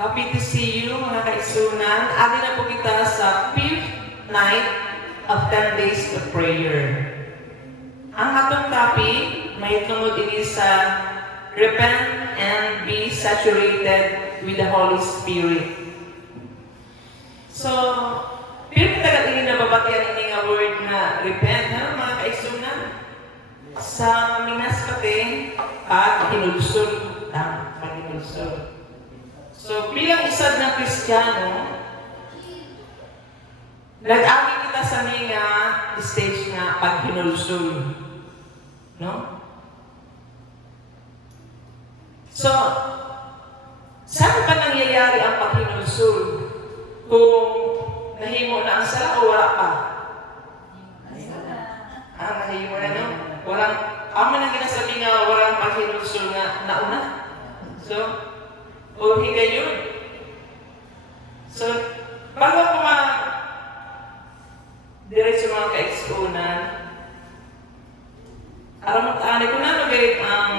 Happy to see you mga kaigsunan. Adi na po kita sa 5th night of 10 days of prayer. Ang atong topic may tungod ini sa repent and be saturated with the Holy Spirit. So, pero tagal ini nababatian ini nga word na repent, ha, mga kaigsunan? Sa Minas Pate, pag-hinulsol. Pag-hinulsol. So, bilang isa na Kristiyano, nag-agi kita sa nga stage nga pag-hinulsol. No? So, saan ba nangyayari ang pag-hinulsol? Kung nahimo na ang sala o wala pa? Nahimo na, no? Walang, na ginasabi nga walang pag-hinulsol nga nauna. So, o higayon. So, bago ko diretso mga kaigsunan, aramat-ani ko na nagayit ang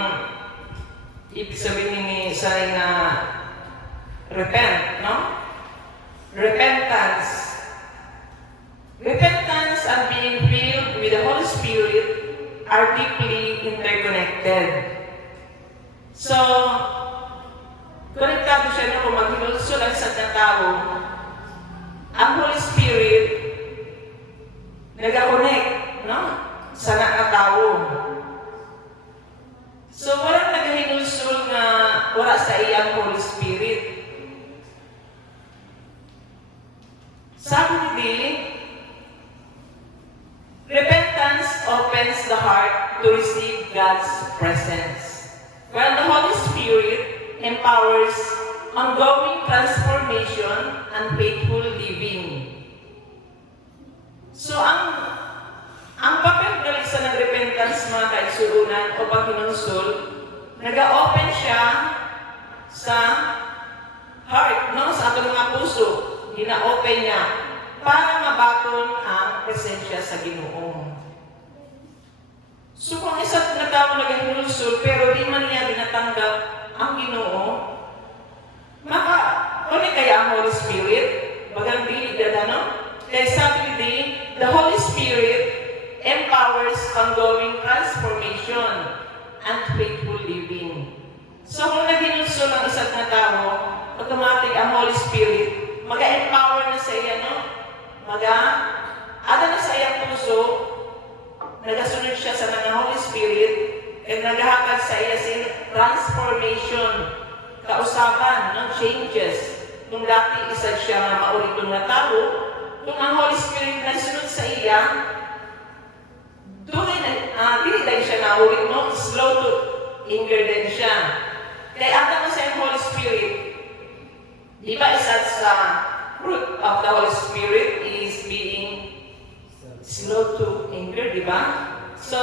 ibig sabihin ni Saray na repent, no? Repentance. Repentance and being filled with the Holy Spirit are deeply interconnected. So, konektado siya na kung maghinulsol ang isang tao, ang Holy Spirit nag-connect, no? Sa tao. So, walang naghinulsol na wala sa iyang Holy Spirit. Sabi ni Billy, repentance opens the heart to receive God's presence, while the Holy Spirit empowers ongoing transformation and faithful living. So, ang papel galing sa repentance mga kaigsunan o paghinulsol, nag-open siya sa heart, no? Sa ating mga puso. Gina-open niya para mabaton ang presensya sa Ginoo. So, kung isa't na tao nag-hinulsol pero di man niya dinatanggap ang Ginoo, maka-connect kaya ang Holy Spirit? Bagang dili dada, no? Kaya sabi ni the Holy Spirit empowers ongoing transformation and faithful living. So, kung naghinulsol ang isa't na tao, automatic ang Holy Spirit, maga-empower na sa iya, no? Ada na sa iyang puso, nagasunod siya sa mga Holy Spirit, at naghahatag sa iya si transformation, kausaban, no? Changes. Kung dati isa siya na mauritong na tao, kung ang Holy Spirit na sunod sa iya, hindi dahil siya naulit, no? Slow to anger din siya. Kaya ata na sa iyang Holy Spirit, di ba isa sa fruit of the Holy Spirit is being slow to anger, di ba? So,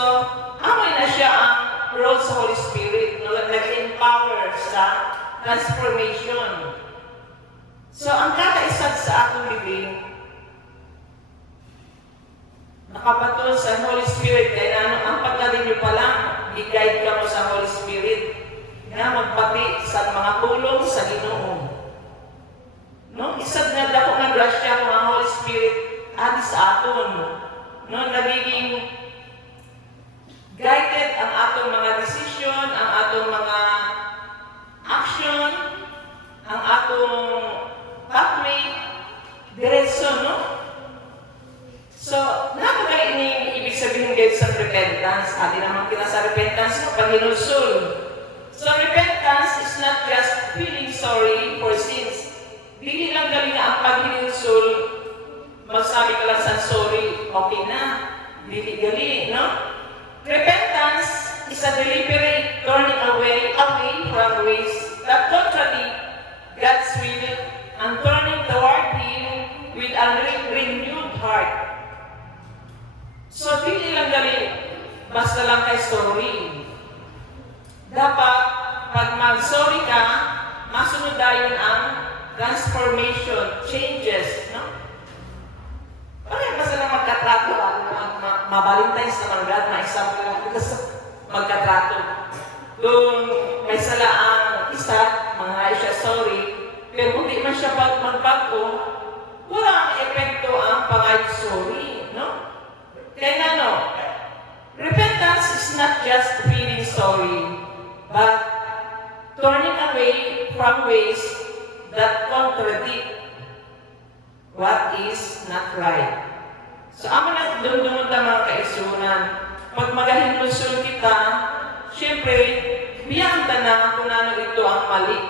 amoy na siya ang role sa Holy Spirit, no? Nag-empower sa transformation. So, ang kakaisad sa atong living, nakapatul sa Holy Spirit, kaya ang pagdating niyo pa lang, i-guide ka mo sa Holy Spirit na magpati sa mga tulong sa Ginoo. No? Isad na dako ng grasya ng Holy Spirit adi sa aton. No? Nagiging guided ang atong mga decision, ang atong mga action, ang atong pathway, diretso, no? So, nakagay ini ibig sabihin guys sa repentance. Adi naman kita sa repentance no, paghinulsol. So, repentance is not just feeling sorry for sins. Dili lang galing na ang paghinulsol, magsabi ka lang sa sorry, okay na. Dili gali, no? Repentance is a deliberate turning away from ways that contradict God's will and turning toward Him with a renewed heart. So, dili lang gali, basta lang kay sorry. Dapat, pag mag-sorry ka, masunod dayon ang transformation, changes, no? Parang basta lang magkatrato, mabalintay sa manggad, ma-example lang, kasi magkatrato. Kung may sala ang isa, mga siya sorry, pero man siya magbago, wala ang epekto ang pag-sorry, no? Kaya repentance is not just feeling sorry, but turning away from ways that contradict what is not right. So, ako na dumdumod na mga kaisunan. Pag magahinulsun kita, siyempre, biyang na kung ano ito ang mali.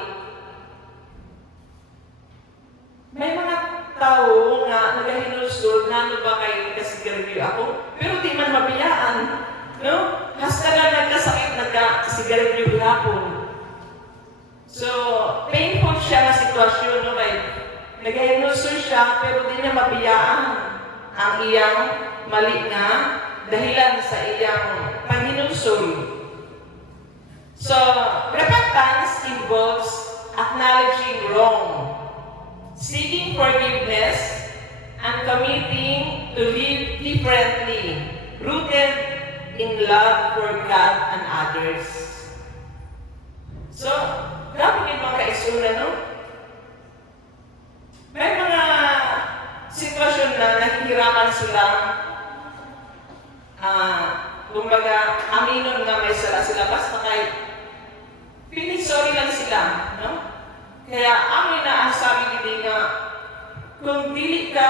May mga tao nga nagahinulsun, ano ba kayo kasigarilyo ako? Pero di man mabiyaan. No? Hasta nga nagkasakit, nagkasigarilyo hapon. So, painful siya na sitwasyon, no? Like, nagahinulsun siya, pero di niya mabiyaan ang iyang mali na dahilan sa iyang paghinulsun. So, repentance involves acknowledging wrong, seeking forgiveness, and committing to live differently, rooted in love for God and others. So, grabe yung mga kaisunan, no? May mga sitwasyon na nahihirapan silang kumbaga, aminon na may sila basta kahit feeling sorry lang sila, no? Kaya amin na ang sabi nila nga, kung dili ka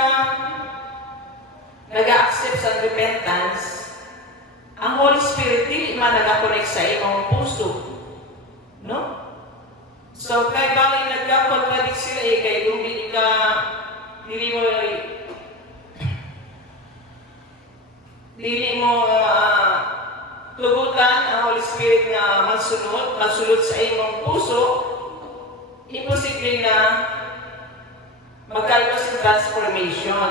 nag-accept sa repentance, ang Holy Spirit dili man nag-connect sa iyong puso, no? So, kaya bakit nagka-contradict sila kaya kung dili mo tugutan ang Holy Spirit na masulod sa iyong puso, imposible na magkaroon sa transformation.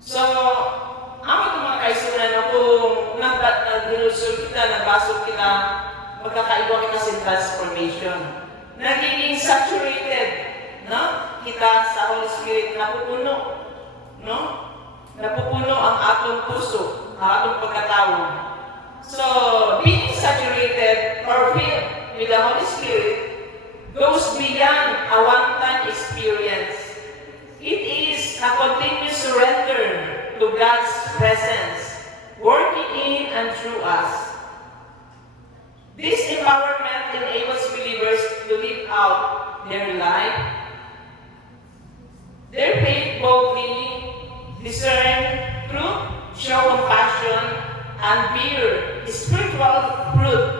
So, ang mga kaisunan na kung nag-dinusol kita, nagbasol kita, magkakaiba kita sa transformation. Nagiging saturated, no? Kita sa Holy Spirit, napupuno, no? Napupuno ang atong puso, ang atong pagkatao. So, being saturated or filled with the Holy Spirit goes beyond a one-time experience. It is a continuous surrender to God's presence, working in and through us. This empowerment enables believers to live out their life, their faith boldly, discern truth, show compassion, and bear spiritual fruit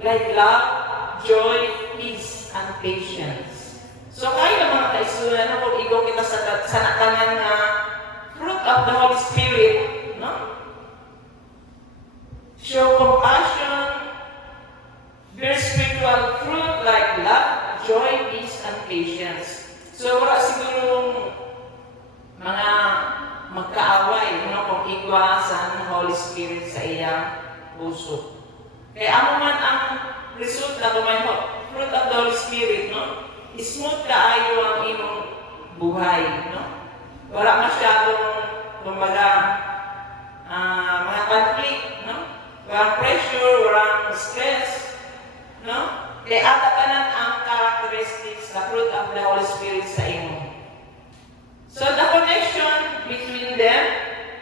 like love, joy, peace, and patience. So kayo na mga kaisunan na kung ikaw kita sa nakanan na fruit of the Holy Spirit, no? Show compassion, bear spiritual fruit like love, joy, peace, and patience. So wala sigurong mga magkaaway, no, kung igwasan ng Holy Spirit sa iyang puso. Kaya ano man ang result na kung may fruit of the Holy Spirit, no? Smooth kaayo ang imong buhay, no? Wala masyadong, kumbaga, mga conflict, no? Walang pressure, walang stress, no? Kaya atakanan ang characteristics, the fruit of the Holy Spirit sa imo. So the connection between them,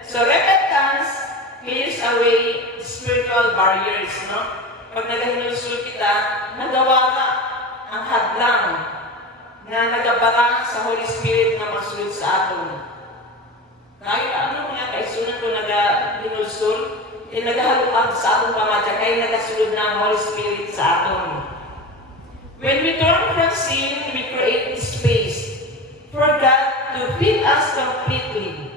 so repentance clears away spiritual barriers, no? Pag nagahinulsul kita, nagawa ka ang hadlang na nagabara sa Holy Spirit na masulod sa aton. Kahit ano mga kaisunan ko nagahinulsul, nagahalukag sa atong pamadya, kaya nagasulod na ang Holy Spirit sa aton. When we turn from sin, we create space for God to fill us completely.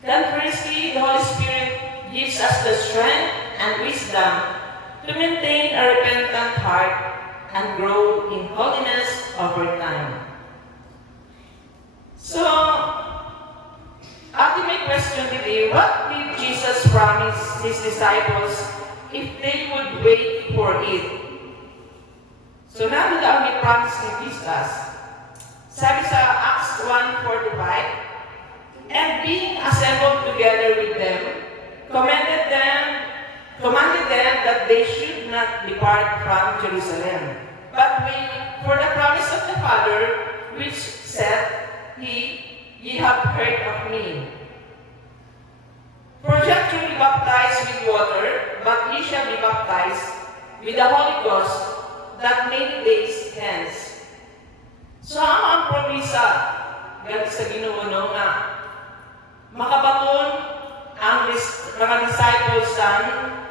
Then firstly, the Holy Spirit gives us the strength and wisdom to maintain a repentant heart and grow in holiness over time. So, ultimate question today, what did Jesus promise His disciples if they would wait for it? So, nandun ang may promise ni Jesus. Sabi sa Acts 1:45, and being assembled together with them, commended them commanded them that they should not depart from Jerusalem, but wait for the promise of the Father, which said, Ye have heard of me. For John truly baptized with water, but ye shall be baptized with the Holy Ghost that many days hence. So ang promisa galing sa Ginoo no, nga makabaton ang mga disciples sa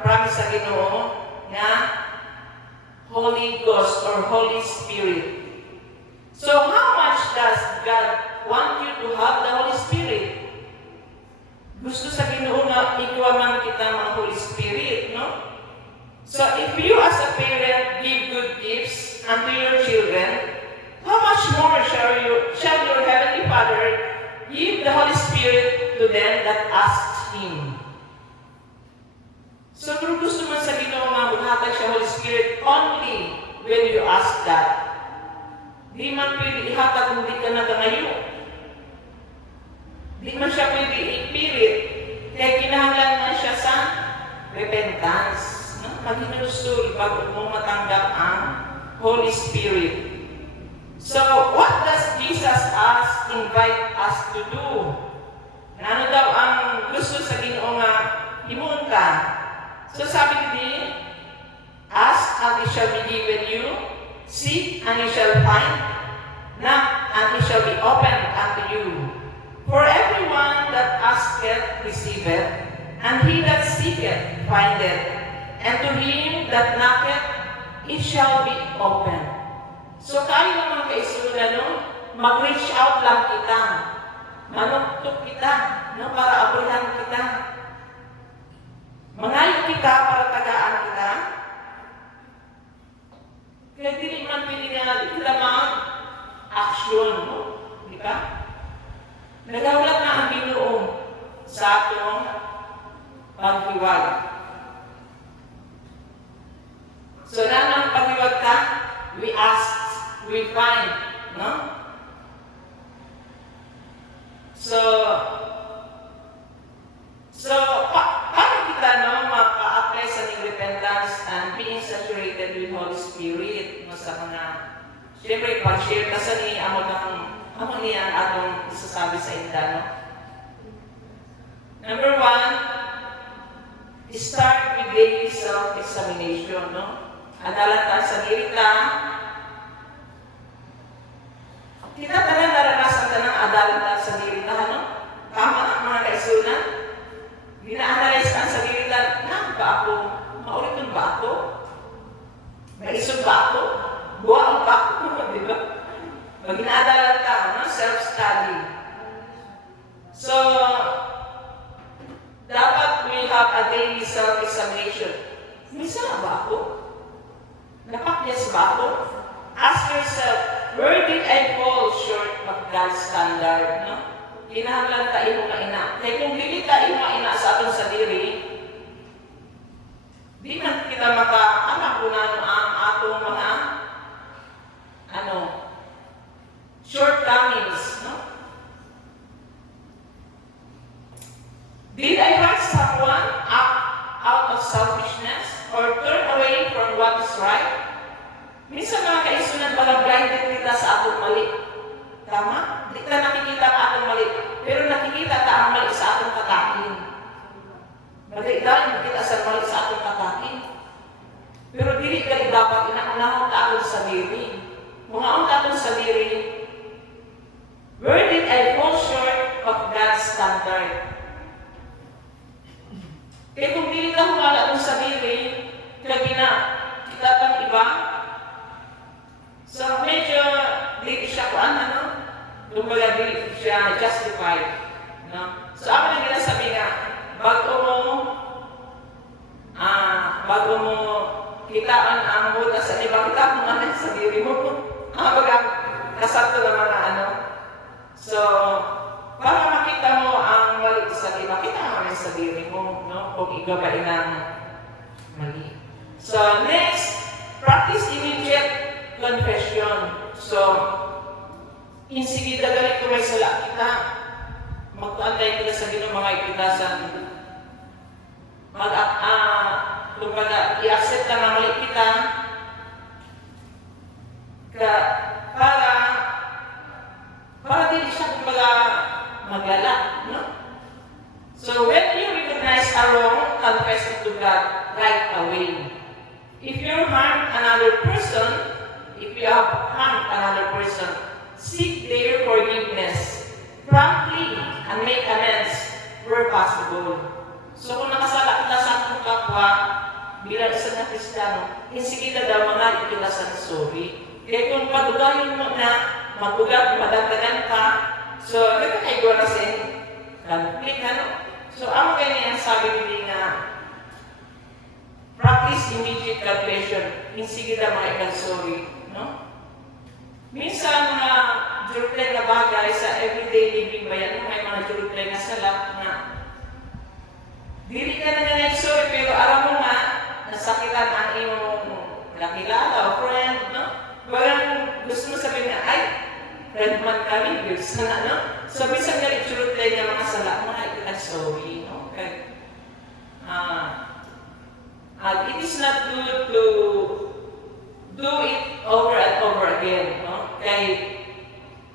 promise sa Ginoo nga Holy Ghost or Holy Spirit. So how much does God want you to have the Holy Spirit? Gusto sa Ginoo nga ikuwaman kita mga Holy Spirit, no? So if you as a parent give good gifts unto your children, how much more shall your Heavenly Father give the Holy Spirit to them that ask Him? So kung gusto mo sa Ginoo nga maghatag siya Holy Spirit only when you ask that, di man pwede ihatag kung di ka nagangayo. Di man siya pwede ipilit. Kaya kinahanglan man siya sa repentance. No? Maghinusul bago mo matanggap ang Holy Spirit. So, what does Jesus invite us to do? Ano daw ang gusto sa Ginoo nga himunta? So sabi ni, ask and it shall be given you, seek and you shall find, knock and it shall be opened unto you. For everyone that asketh receiveth, and he that seeketh findeth, and to him that knocketh it shall be opened. So kaya naman kaisunan no, mag-reach out lang kita, manuktok kita, no, para abrihan kita. Mangayo kita para tagaan kita. Kaya dili man pili nga ila mga aksyon, no? Di ba? Nagawlat na ang Ginoo sa atong paghiwag. So na nang paghiwag ka, we ask, we find, no? Paano kita no, maka-apply sa new repentance and being saturated with Holy Spirit no, sa mga siyempre pag-share ka sa niya amo niya ang atong isasabi sa inda no? Number 1, start with daily self-examination no? Adalan ta sa girita kita tanan naranasan ta ng adalan ta sa girita no? Tama ang mga kaisunan. Gina-analyze ang sarili lang, ba ako? Maulitin ba ako? Maisog ba ako? Buwaan ba ako? Di ba? Pag ina-adalan ka, no? Self-study. So, dapat we have a daily self-examination. Misa ba ako? Napakyas ba ako? Ask yourself, where did I fall short of God's standard? No? Kinahanglan ta imo nga ina. Kaya kung dili ta imo nga ina sa atong sadiri, di man kita maka-anak kunan ang atong mga shortcomings, no? Did I hurt someone out of selfishness or turn away from what is right? Minsan mga kaisunan pala blinded kita sa atong mali. Tama? Di ka nakikita ang atong mali. Pero nakikita ta ang mali sa atong katakin. Mali-dahil nakita sa mali sa atong katakin. Pero dili ka dapat inaunahon ta atong sadiri. Mga ang atong sadiri, where did I fall short of God's standard? Kaya kung dili ka humala atong sadiri, kaya kita tang iba, so medyo dili siya kuan ano? Kumbaga dili siya justified, no? So ako lang ginasabi nga, bago mo kitaan ang butas sa iba, kita mo nga sa diri mo. Baga kasabto ng mga ano. So, para makita mo ang mali sa iba, kita mo sa diri mo, no? Kung ikaw ba inang mali. So, next, practice immediate confession. So, insigida galit ko may sala kita. Magpaantay kita sa Ginoo mga ikitasan. kumbaga, i-accept na na mali kita para din siya kumbaga maglala, no? So when you recognize a wrong, confess it to God right away. If you harm another person, if you have harmed another person, seek their forgiveness promptly and make amends where possible. So kung nakasala kita sa ating kapwa, bilang isang na Kristiyano, sige na daw mga ikilasan sorry. Kaya kung padugayin mo na, magugat, madagdagan ka, so nagkakaigo na sin conflict, ano? So ang ganyan sabi nila nga, practice immediate confession, sige na mga ikilasan sorry, no? Minsan mga jurutay na bagay sa everyday living ba yan, may mga jurutay na salap na dili ka na nga sorry, pero alam mo nga, nasakitan ang iyong nakilala o friend, no? Parang gusto mo sabihin na, ay, friend man kami, girls na, no? So, minsan nga jurutay na mga salap, mga ikilang sorry, no? Okay. It is not good to do it over and over again, no? Kaya,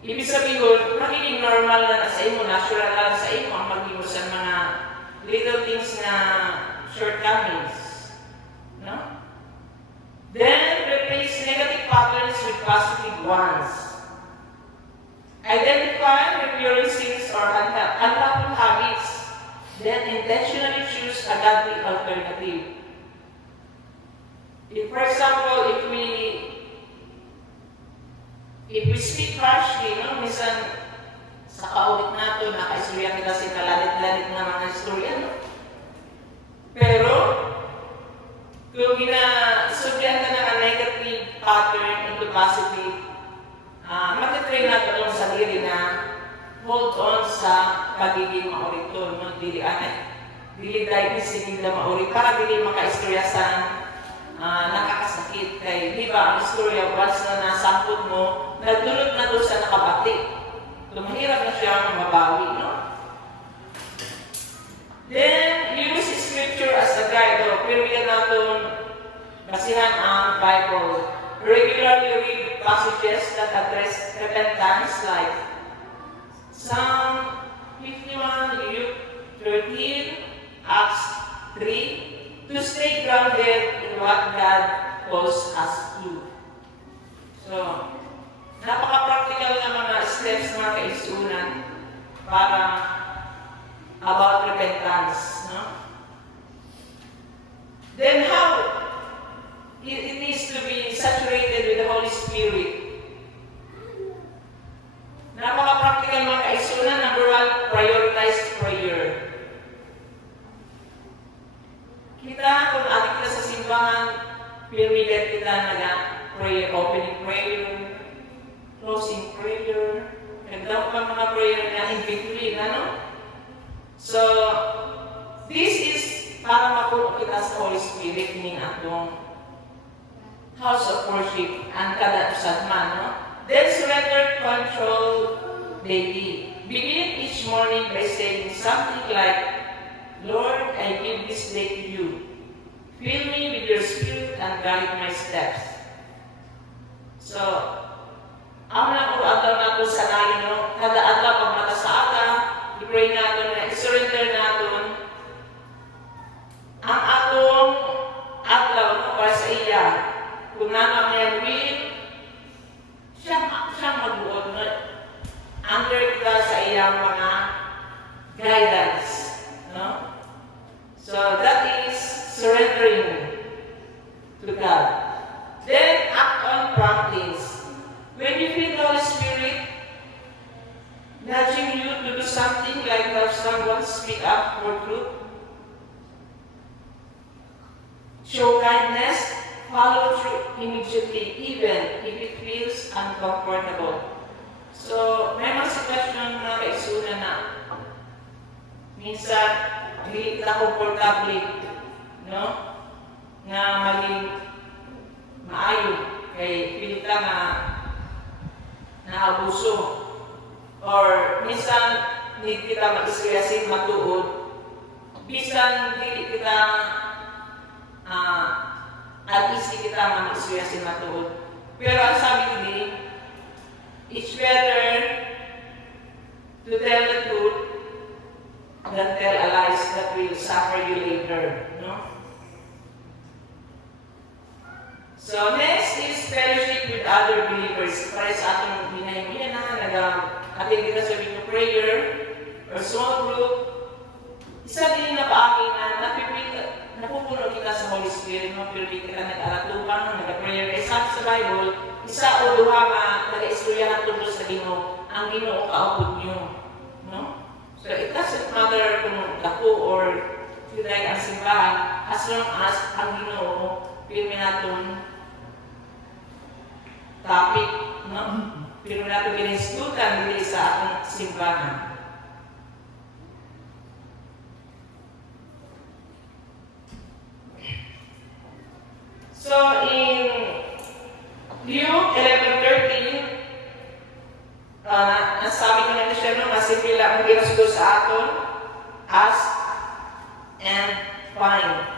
ibig sabihin, magiging normal na sa imo, natural lang sa imo ang maging sa mga little things na shortcomings, no? Then, replace negative patterns with positive ones. Identify recurring sins or unhelpful habits, then intentionally choose a godly alternative. If, for example, if we speak harshly, no, minsan sa kaawit nato, nakaistorya kita sa kalalit-lalit na mga istorya, no? Pero, kung ginasubyan ka ng negative pattern into positive, matitrain natin ang sarili na hold on sa pagiging mauriton, no? Dili dahil isigil na mauri, para dili makaistorya sa nakakasakit. Kaya di ba ang istorya, once na nasampot mo, nagdulot na doon sa nakabati. Mahirap na siya mabawi, no? Then, use scripture as a guide. Pero yan natin basihan ang Bible. Regularly read passages that address repentance like Psalm 51, Luke 13, Acts 3, to stay grounded in what God calls us to. So, napaka-practical na mga steps mga kaisunan para about repentance, no? Then how it needs to be saturated with the Holy Spirit. Napaka-practical mga kaisunan. Number one, prioritize prayer. Kita, kung ating kita sa simbahan, piniligat kita prayer, opening prayer, closing prayer, and daw pa mga prayer na in between, ano? So, this is para mapuno kita sa Holy Spirit, meaning atong house of worship, and kada usad man, no? Then surrender control daily. Begin each morning by saying something like, Lord, I give this day to you. Fill me with your spirit and guide my steps. So, ang nakuha na ito sa layo, no? Kada adlaw pag mata sa aga, i-pray natin na i-surrender natin ang atong adlaw, no? Para sa iya. Kung naman may will, siya mag-uod, no? Under kita sa iyang mga guidance, no? So, that is surrendering to God. Then, act on promptings. When you feel the Holy Spirit nudging you to do something like have someone speak up for truth, show kindness, follow through immediately, even if it feels uncomfortable. So, may mga sitwasyon na kaisunan na minsan, hindi kita komportable, no? Nga maging maayo, kay feel ka nga naabuso. Or minsan, hindi kita mag-isyasin matuod. Bisan, hindi kita at isi kita nga mag-isuya si matuod. Pero ang sabi ni, it's better to tell the truth than tell a lies that will suffer you later. No? So next is fellowship with other believers. Para sa atong binayang na, nag-attend kita sa video prayer or small group. Isa din na paagi na napupuno kita sa Holy Spirit, no? Pero di kita nag-aratupan, nag-prayer. Kaya sabi sa Bible, isa o duha nga nag-istorya tungkol sa Ginoo, ang Ginoo kaupod niyo. No? So it doesn't matter kung dako or tunay ang simbahan, as long as ang Ginoo pirmi naton topic, no? Pirmi naton giniskutan dili sa atong simbahan. So in Luke 11:13, nasabi ko na siya no, masimple lang ang ginasugo sa aton, ask and find.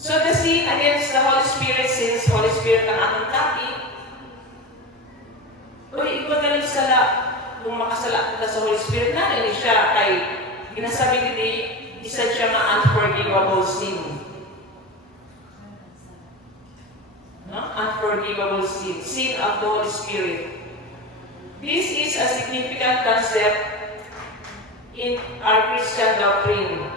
So the sin against the Holy Spirit, since Holy Spirit ang atong topic, ikaw na rin sala, kung makasala kita sa Holy Spirit na rin siya, kay ginasabi nila, isa siya na unforgivable sin. No? Unforgivable sin. Sin of the Holy Spirit. This is a significant concept in our Christian doctrine.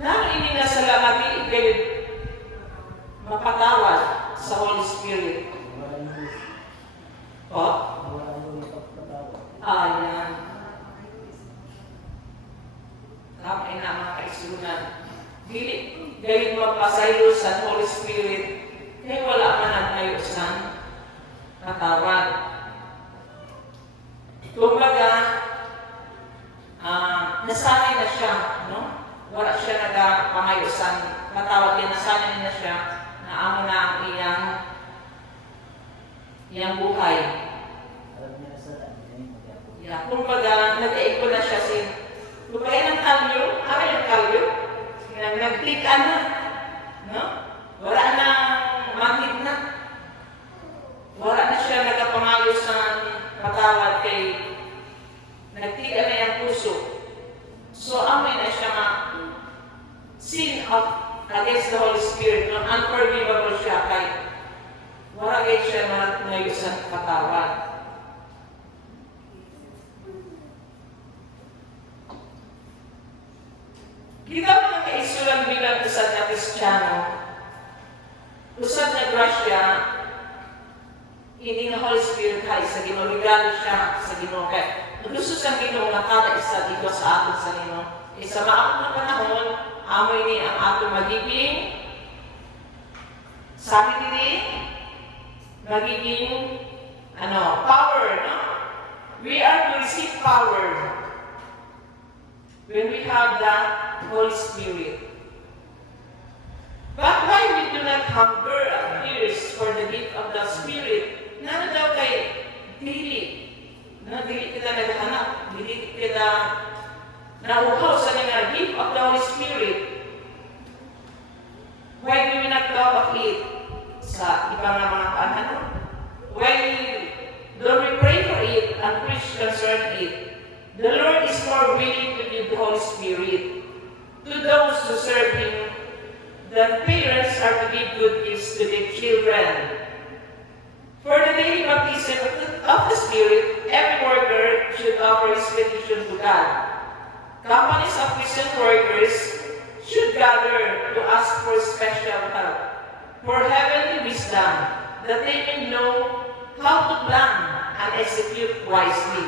Na hindi na sala natin ikaw mapatawad sa Holy Spirit. Ayan. Kamay na mga kaisunan. Dili, gayud magpasaylo sa Holy Spirit, kaya wala man ang ayusan katawad. Kumbaga, nasanay na siya, no? Wala siya nagpangayusan katawad, kaya nasanay na siya na amo na ang iyang buhay. Yeah, kumbaga, nag-eiko na siya kumbaga ng kalyo, yung kalyo, nagtika na, no? Wala na mahid na. Wala na siya nagpangayos ng patawad kay nagtika na yung puso. So, amoy na siya nga sin against the Holy Spirit, no? Unforgivable siya kay wala kayo siya nagpangayos ng patawad. Kita mga kaisulan bilang usad na Kristiyano, usad na grasya, hindi na Holy Spirit ay sa Ginoo, regalo siya sa Ginoo. Kaya gusto sa Ginoo na kada isa dito sa atin sa Ginoo. Sa maabot na panahon, amoy ni ang atong magiging, sabi nila, magiging power, no? We are to receive power when we have the Holy Spirit. But why we do not hunger and thirst for the gift of the Spirit? Nano daw kay dili kita naghanap, dili kita nauhaw sa nga gift of the Holy Spirit. Why do we not talk of it sa ibang mga panahon? Why don't we pray for it and preach concerning it? The Lord is more willing to give the Holy Spirit to those who serve Him than parents are to give good gifts to their children. For the daily baptism of the Spirit, every worker should offer his petition to God. Companies of Christian workers should gather to ask for special help, for heavenly wisdom, that they may know how to plan and execute wisely.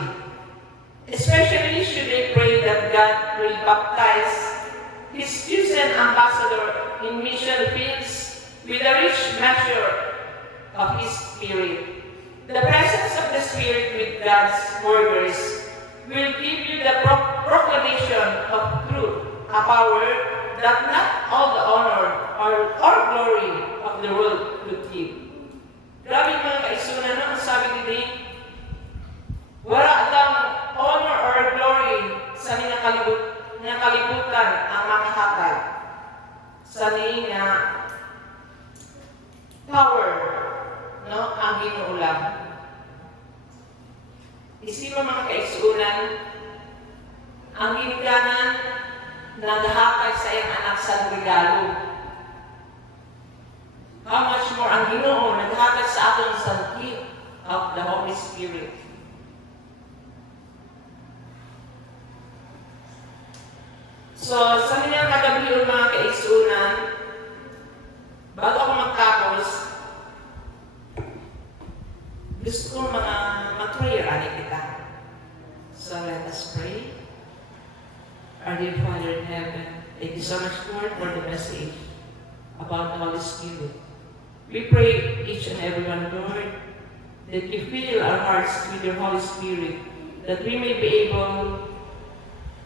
Especially should they pray that God will baptize His chosen ambassador in mission fields with a rich measure of His Spirit. The presence of the Spirit with God's workers will give you the proclamation of truth, a power that not all the honor or glory of the world could give. Grabe mga kaigsunan, no? Ang sabi dito, wala daw honor or glory sa niya kalibutan ang makahatag sa niya power, no? Ang ginuulam. Isip mo mga kaigsunan, ang ginikanan naghahatag sa iyang anak sa regalo. How much more ang Ginoo naghatag sa aton sa gift of the Holy Spirit. So, sa nilang kagabi mga kaigsunan, bago ako magtapos, gusto ko mag-prayer kita. So, let us pray. Our dear Father in heaven, thank you so much, Lord, for the message about the Holy Spirit. We pray each and every one, Lord, that you fill our hearts with your Holy Spirit, that we may be able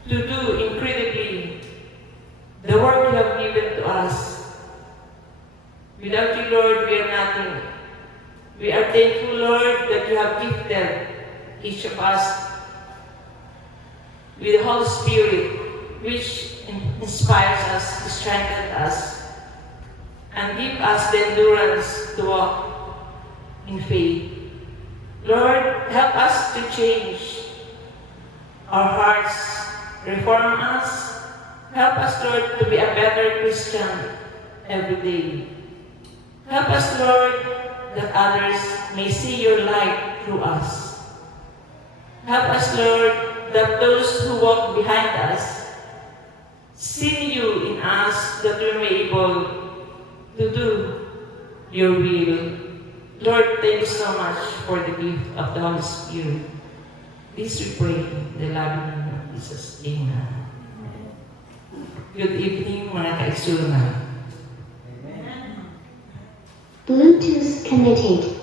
to do incredibly the work you have given to us. Without you, Lord, we are nothing. We are thankful, Lord, that you have gifted each of us with the Holy Spirit, which inspires us, strengthens us, and give us the endurance to walk in faith. Lord, help us to change our hearts, reform us, help us, Lord, to be a better Christian every day. Help us, Lord, that others may see your light through us. Help us, Lord, that those who walk behind us see you in us, that we may be able to do your will. Lord, thank you so much for the gift of the Holy Spirit. This we pray in the loving name of Jesus. Amen. Good evening, mga kaigsunan. Bluetooth connected.